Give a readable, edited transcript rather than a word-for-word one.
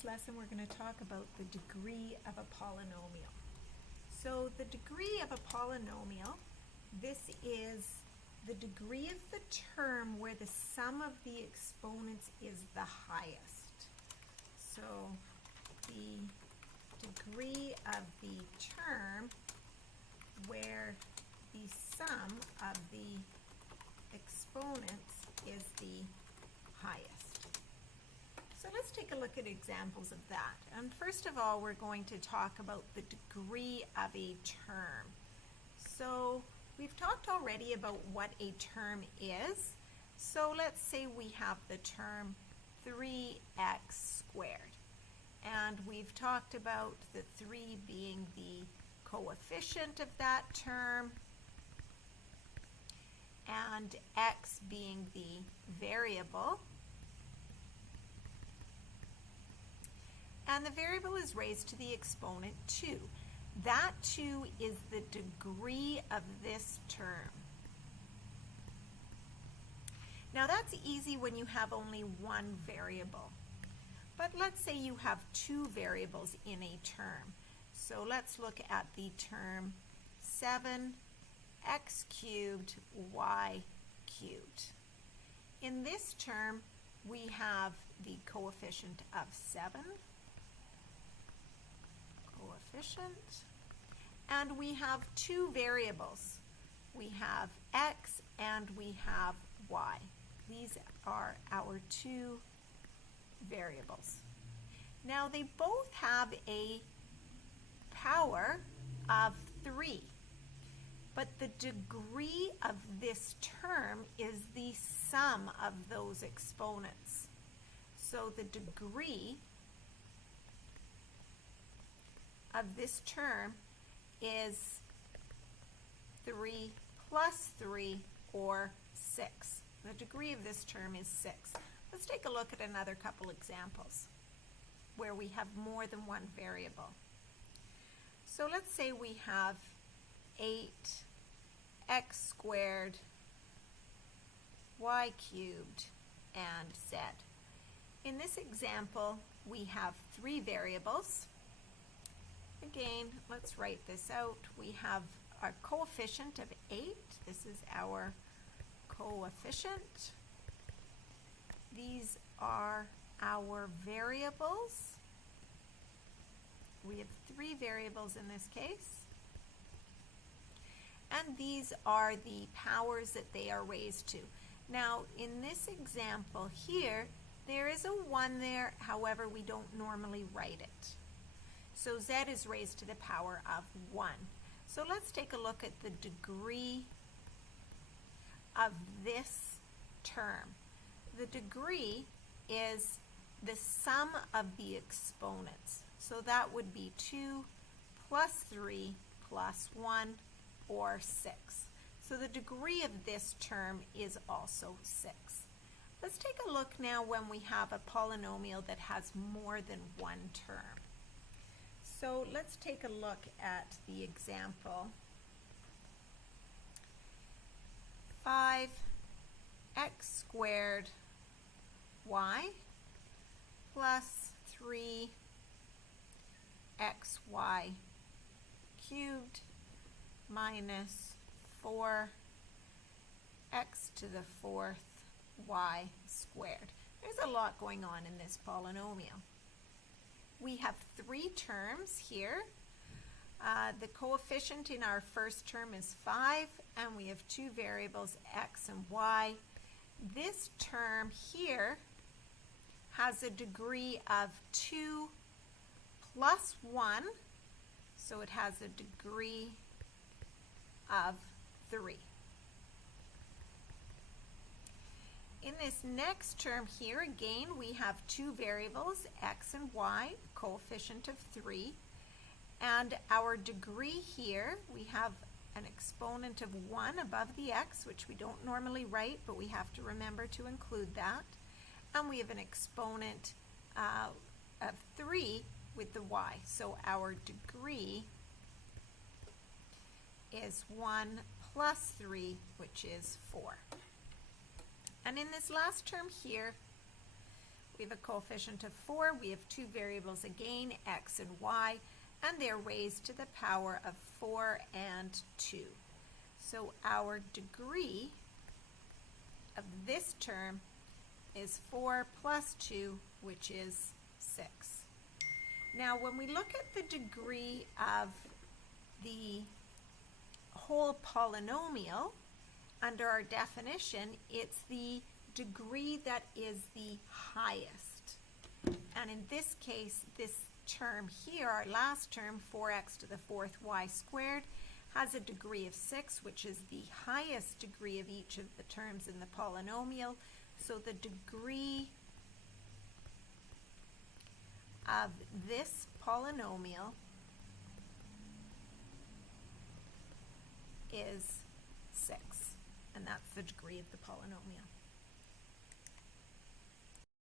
this lesson we're going to talk about the degree of a polynomial. So the degree of a polynomial, this is the degree of the term where the sum of the exponents is the highest. So the degree of the term where the sum of the exponents is the highest. So let's take a look at examples of that. And first of all, we're going to talk about the degree of a term. So we've talked already about what a term is. So let's say we have the term 3x squared. And we've talked about the 3 being the coefficient of that term and x being the variable. And the variable is raised to the exponent 2. That 2 is the degree of this term. Now that's easy when you have only one variable. But let's say you have two variables in a term. So let's look at the term 7x cubed y cubed. In this term, we have the coefficient of 7. And we have two variables. We have x and we have y. These are our two variables. Now they both have a power of 3, but the degree of this term is the sum of those exponents. So the degree of this term is 3 plus 3, or 6. The degree of this term is 6. Let's take a look at another couple examples where we have more than one variable. So let's say we have 8x squared y cubed and z. In this example, we have three variables. Again, let's write this out. We have our coefficient of 8. This is our coefficient. These are our variables. We have three variables in this case. And these are the powers that they are raised to. Now, in this example here, there is a 1 there. However, we don't normally write it. So z is raised to the power of 1. So let's take a look at the degree of this term. The degree is the sum of the exponents. So that would be 2 plus 3 plus 1, or 6. So the degree of this term is also 6. Let's take a look now when we have a polynomial that has more than one term. So let's take a look at the example 5x squared y plus 3xy cubed minus 4x to the 4th y squared. There's a lot going on in this polynomial. We have three terms here. The coefficient in our first term is 5, and we have two variables, x and y. This term here has a degree of 2 plus 1, so it has a degree of 3. In this next term here, again, we have two variables, x and y, coefficient of 3. And our degree here, we have an exponent of 1 above the x, which we don't normally write, but we have to remember to include that. And we have an exponent of 3 with the y. So our degree is 1 plus 3, which is 4. And in this last term here, We have a coefficient of 4. We have two variables again, x and y, and they're raised to the power of 4 and 2. So our degree of this term is 4 plus 2, which is 6. Now, when we look at the degree of the whole polynomial, under our definition, it's the degree that is the highest. And in this case, this term here, our last term, 4x to the 4th y squared, has a degree of 6, which is the highest degree of each of the terms in the polynomial. So the degree of this polynomial is 6, and that's the degree of the polynomial.